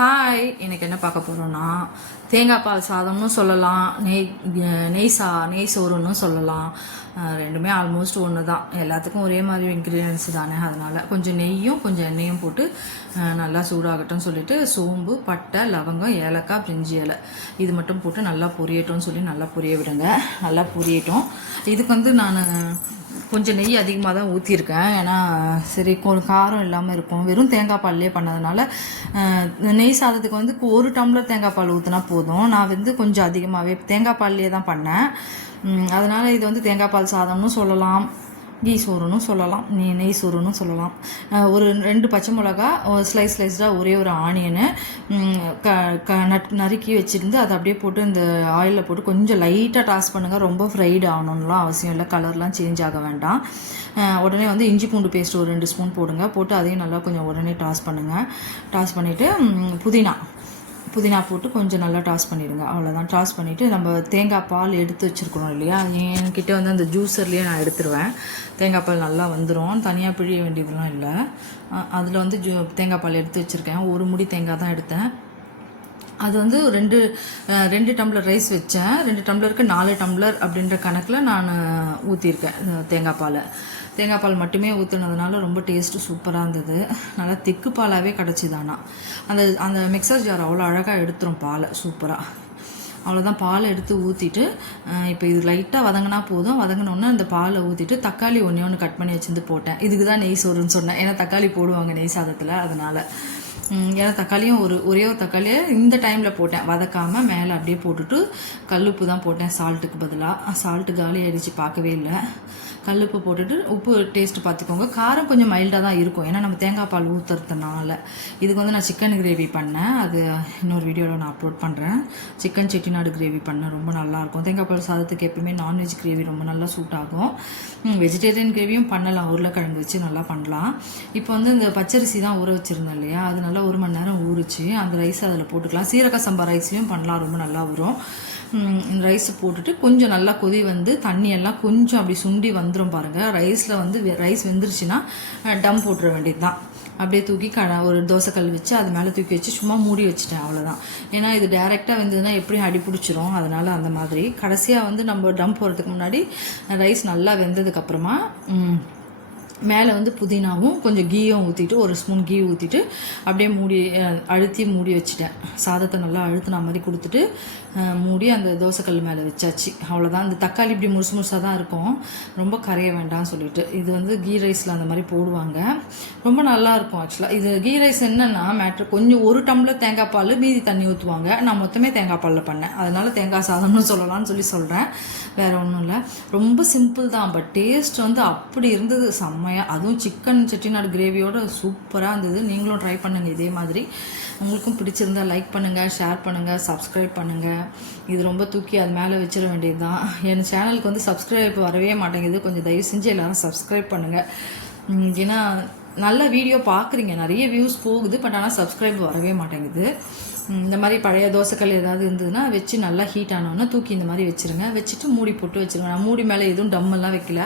Hi எனக்கு என்ன பார்க்க போகிறோன்னா தேங்காய் பால் சாதம்னு சொல்லலாம் நெய் நெய் சா நெய் சோறுன்னு சொல்லலாம். ரெண்டுமே ஆல்மோஸ்ட் ஒன்று தான் எல்லாத்துக்கும் ஒரே மாதிரி இன்க்ரீடியன்ஸ் தானே. அதனால் கொஞ்சம் நெய்யும் கொஞ்சம் எண்ணெயும் போட்டு நல்லா சூடாகட்டும்னு சொல்லிட்டு சோம்பு பட்டை லவங்கம் ஏலக்காய் பிரிஞ்சி இலை. இது மட்டும் போட்டு நல்லா பொரியட்டும்னு சொல்லி நல்லா பொரிய விடுங்க. நல்லா பொரியட்டும். இதுக்கு வந்து நான் கொஞ்சம் நெய் அதிகமாக தான் ஊற்றிருக்கேன் ஏன்னா சரி கொஞ்சம் காரம் இல்லாமல் இருக்கும். வெறும் தேங்காய் பால்லே பண்ணதுனால நெய் சாதத்துக்கு வந்து ஒரு டம்ளர் தேங்காய் பால் ஊற்றினா போதும். நான் வந்து கொஞ்சம் அதிகமாகவே தேங்காய் பால்லே தான் பண்ணேன். அதனால் இது வந்து தேங்காய் பால் சாதம்னு சொல்லலாம். கீ சோறுன்னு சொல்லலாம் நெய் நெய் சோறுன்னு சொல்லலாம். ஒரு ரெண்டு பச்சை மிளகா ஸ்லைஸ் ஸ்லைஸ்டாக ஒரே ஒரு ஆனியனு க க நட் நறுக்கி வச்சுருந்து அதை அப்படியே போட்டு இந்த ஆயிலில் போட்டு கொஞ்சம் லைட்டாக டாஸ் பண்ணுங்கள் ரொம்ப ஃப்ரைடு ஆகணும்லாம் அவசியம் இல்லை. கலர்லாம் சேஞ்ச் ஆக வேண்டாம். உடனே வந்து இஞ்சி பூண்டு பேஸ்ட் ஒரு ரெண்டு ஸ்பூன் போடுங்க. போட்டு அதையும் நல்லா கொஞ்சம் உடனே டாஸ் பண்ணுங்கள் டாஸ் பண்ணிவிட்டு புதினா. புதினா போட்டு கொஞ்சம் நல்லா டாஸ் பண்ணிடுங்க. அவ்வளோதான் டாஸ் பண்ணிவிட்டு நம்ம தேங்காய் பால் எடுத்து வச்சுருக்கணும் இல்லையா? என்கிட்ட வந்து அந்த ஜூஸர்லேயே நான் எடுத்துருவேன். தேங்காய் பால் நல்லா வந்துடும் தனியாக பிழிய வேண்டியதுலாம் இல்லை. அதில் வந்து ஜூ தேங்காய் பால் எடுத்து வச்சுருக்கேன். ஒரு முடி தேங்காய் தான் எடுத்தேன். அது வந்து ரெண்டு ரெண்டு டம்ளர் ரைஸ் வச்சேன். ரெண்டு டம்ளருக்கு நாலு டம்ளர் அப்படின்ற கணக்கில் நான் ஊற்றிருக்கேன் தேங்காய் பால். தேங்காய் பால் மட்டுமே ஊற்றுனதுனால ரொம்ப டேஸ்ட்டு சூப்பராக இருந்தது. நல்லா திக்கு பாலாகவே கிடச்சிதானா. அந்த அந்த மிக்சர் ஜார் அவ்வளோ அழகாக எடுத்துரும் பாலை சூப்பராக அவ்வளோதான் பாலை எடுத்து ஊற்றிட்டு இப்போ இது லைட்டாக வதங்கினா போதும். வதங்கினோன்னே அந்த பாலை ஊற்றிட்டு தக்காளி ஒன்றே ஒன்று கட் பண்ணி வச்சுருந்து போட்டேன். இதுக்கு தான் நெய் சோறுன்னு சொன்னேன். ஏன்னா தக்காளி போடுவாங்க நெய் சாதத்தில் அதனால். ஏன்னா தக்காளியும் ஒரு ஒரே ஒரு தக்காளியை இந்த டைமில் போட்டேன். வதக்காமல் மேலே அப்படியே போட்டுட்டு கல்லுப்பு தான் போட்டேன். சால்ட்டுக்கு பதிலாக சால்ட்டு காலி ஆயிடுச்சு பார்க்கவே இல்லை. கல்லுப்பு போட்டுட்டு உப்பு டேஸ்ட்டு பார்த்துக்கோங்க. காரம் கொஞ்சம் மைல்டாக தான் இருக்கும். ஏன்னா நம்ம தேங்காய் பால் ஊற்றுறதுனால இதுக்கு வந்து நான் சிக்கன் கிரேவி பண்ணேன். அது இன்னொரு வீடியோவில் நான் அப்லோட் பண்ணுறேன் சிக்கன் செட்டிநாடு கிரேவி பண்ணேன் ரொம்ப நல்லாயிருக்கும் தேங்காய் பால் சாதத்துக்கு எப்பயுமே நான்வெஜ் கிரேவி ரொம்ப நல்லா சூட் ஆகும். வெஜிடேரியன் கிரேவியும் பண்ணலாம். உருளைக்கிழங்கு வச்சு நல்லா பண்ணலாம். இப்போ வந்து இந்த பச்சரிசி தான் ஊற வச்சுருந்தேன் இல்லையா? அது நல்லா ஒரு மணி நேரம் ஊறிச்சு. அந்த ரைஸ் அதில் போட்டுக்கலாம். சீரக சம்பா ரைஸ்லையும் பண்ணலாம். ரொம்ப நல்லா வரும். இந்த ரைஸ் போட்டுட்டு கொஞ்சம் நல்லா கொதி வந்து தண்ணியெல்லாம் கொஞ்சம் அப்படி சுண்டி வந்துடும் பாருங்கள் ரைஸில் வந்து ரைஸ் வெந்துருச்சுன்னா டம் போட்டுற வேண்டியது தான் அப்படியே தூக்கி க ஒரு தோசைக்கல் வச்சு அது மேலே தூக்கி வச்சு சும்மா மூடி வச்சுட்டேன் அவ்வளோதான் ஏன்னா இது டேரெக்டாக வெந்ததுன்னா எப்படியும் அடி பிடிச்சிரும். அதனால் அந்த மாதிரி. கடைசியாக வந்து நம்ம டம் போடுறதுக்கு முன்னாடி ரைஸ் நல்லா வெந்ததுக்கப்புறமா மேலே வந்து புதினாவும் கொஞ்சம் கீயும் ஊற்றிட்டு ஒரு ஸ்பூன் கீ ஊற்றிட்டு அப்படியே மூடி அழுத்தி மூடி வச்சுட்டேன். சாதத்தை நல்லா அழுத்தின மாதிரி கொடுத்துட்டு மூடி அந்த தோசைக்கல் மேலே வச்சாச்சு. அவ்வளோதான் அந்த தக்காளி இப்படி முழுசு முழுசாக தான் இருக்கும். ரொம்ப கரைய வேண்டாம்னு சொல்லிட்டு. இது வந்து கீ ரைஸில் அந்த மாதிரி போடுவாங்க. ரொம்ப நல்லா இருக்கும் ஆக்சுவலாக இது கீ ரைஸ் என்னென்னா மேட்ரு கொஞ்சம் ஒரு டம்ளர் தேங்காய் பால் மீதி தண்ணி ஊற்றுவாங்க நான் மொத்தமே தேங்காய் பாலில் பண்ணேன். அதனால் தேங்காய் சாதம்னு சொல்லலாம்னு சொல்லி சொல்கிறேன் வேறு ஒன்றும் இல்லை. ரொம்ப சிம்பிள் தான் பட் டேஸ்ட் வந்து அப்படி இருந்தது செம்ம செம்மையாக அதுவும் சிக்கன் செட்டிநாடு கிரேவியோட சூப்பராக இருந்தது. நீங்களும் ட்ரை பண்ணுங்கள் இதே மாதிரி. உங்களுக்கும் பிடிச்சிருந்தா லைக் பண்ணுங்கள் ஷேர் பண்ணுங்கள் சப்ஸ்கிரைப் பண்ணுங்கள் இது ரொம்ப தூக்கி அது மேலே வச்சிட வேண்டியது தான் என் சேனலுக்கு வந்து சப்ஸ்கிரைப் வரவே மாட்டேங்குது. கொஞ்சம் தயவு செஞ்சு எல்லாரும் சப்ஸ்கிரைப் பண்ணுங்கள் ஏன்னா நல்ல வீடியோ பார்க்குறீங்க. நிறைய வியூஸ் போகுது பட் ஆனால் சப்ஸ்கிரைப் வரவே மாட்டேங்குது. இந்த மாதிரி பழைய தோசைக்கல் ஏதாவது இருந்ததுன்னா வச்சு நல்லா ஹீட் ஆனோன்னா தூக்கி இந்த மாதிரி வச்சிருங்க. வச்சுட்டு மூடி போட்டு வச்சுருங்க. நான் மூடி மேலே எதுவும் டம்மெல்லாம் வைக்கல.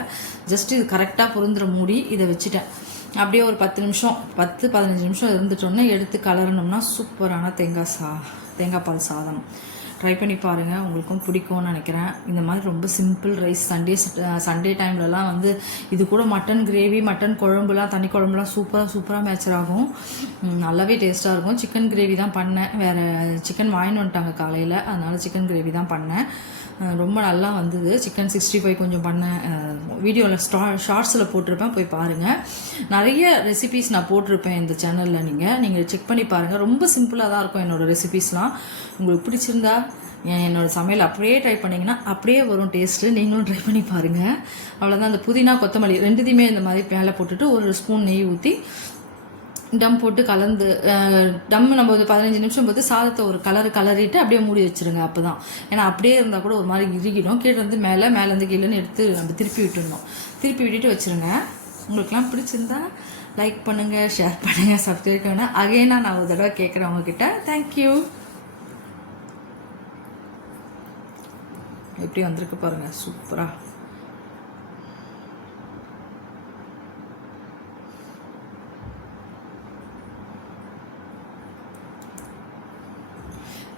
ஜஸ்ட் இது கரெக்டாக பொருந்துற மூடி இதை வச்சுட்டேன். அப்படியே ஒரு பத்து நிமிஷம் பத்து பதினஞ்சு நிமிஷம் இருந்துட்டோன்னா எடுத்து கலரணும்னா சூப்பரான தேங்காய் சா தேங்காய் பால் சாதம். ட்ரை பண்ணி பாருங்கள் உங்களுக்கும் பிடிக்கும்னு நினைக்கிறேன். இந்த மாதிரி ரொம்ப சிம்பிள் ரைஸ் சண்டே சண்டே டைம்லலாம் வந்து இது கூட மட்டன் கிரேவி மட்டன் குழம்புலாம் தண்ணி குழம்புலாம் சூப்பராக சூப்பராக மேட்சர் ஆகும். நல்லாவே டேஸ்ட்டாக இருக்கும். சிக்கன் கிரேவி தான் பண்ணேன். வேறு சிக்கன் வாங்கின்னு வந்துட்டாங்க காலையில். அதனால் சிக்கன் கிரேவி தான் பண்ணேன். ரொம்ப நல்லா வந்தது. சிக்கன் சிக்ஸ்டி ஃபைவ் கொஞ்சம் பண்ணேன் வீடியோவில் ஸ்டா ஷார்ட்ஸில் போட்டிருப்பேன். போய் பாருங்கள் நிறைய ரெசிபீஸ் நான் போட்டிருப்பேன் இந்த சேனலில் நீங்கள் நீங்கள் செக் பண்ணி பாருங்கள் ரொம்ப சிம்பிளாக தான் இருக்கும் என்னோடய ரெசிபீஸ்லாம் உங்களுக்கு பிடிச்சிருந்தா என்னோடய என்னோட சமையல் அப்படியே ட்ரை பண்ணிங்கன்னா அப்படியே வரும் டேஸ்ட்டு நீங்களும் ட்ரை பண்ணி பாருங்கள் அவ்வளோதான் அந்த புதினா கொத்தமல்லி ரெண்டுத்தையுமே இந்த மாதிரி மேலே போட்டுட்டு ஒரு ஸ்பூன் நெய் ஊற்றி டம் போட்டு கலந்து டம் நம்ம ஒரு பதினஞ்சு நிமிஷம் போது சாதத்தை ஒரு கலர் கலரிட்டு அப்படியே மூடி வச்சிருங்க அப்போ தான் ஏன்னா அப்படியே இருந்தால் கூட ஒரு மாதிரி இறுகிடும். கீழே இருந்து மேலே மேலேருந்து கீழேன்னு எடுத்து நம்ம திருப்பி விட்டுடணும் திருப்பி விட்டுட்டு வச்சிருங்க. உங்களுக்குலாம் பிடிச்சிருந்தா லைக் பண்ணுங்கள் ஷேர் பண்ணுங்கள் சப்ஸ்கிரைப் பண்ணுங்கள் அகைனாக நான் ஒரு தடவை கேட்குறேன் உங்ககிட்ட. தேங்க்யூ எப்படி வந்திருக்கு பாருங்கள் சூப்பராக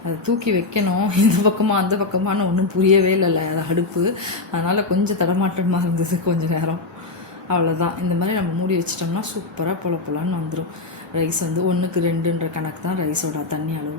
அதை தூக்கி வைக்கணும். இந்த பக்கமாக அந்த பக்கமான்னு ஒன்றும் புரியவே இல்லைல்ல அது அடுப்பு. அதனால் கொஞ்சம் தடமாற்றமாக இருந்தது கொஞ்சம் நேரம். அவ்வளோதான் இந்த மாதிரி நம்ம மூடி வச்சிட்டோம்னா சூப்பராக பொல பொலன்னு வந்துடும் ரைஸ் வந்து ஒன்றுக்கு ரெண்டுன்ற கணக்கு தான் ரைஸோட தண்ணி அளவு.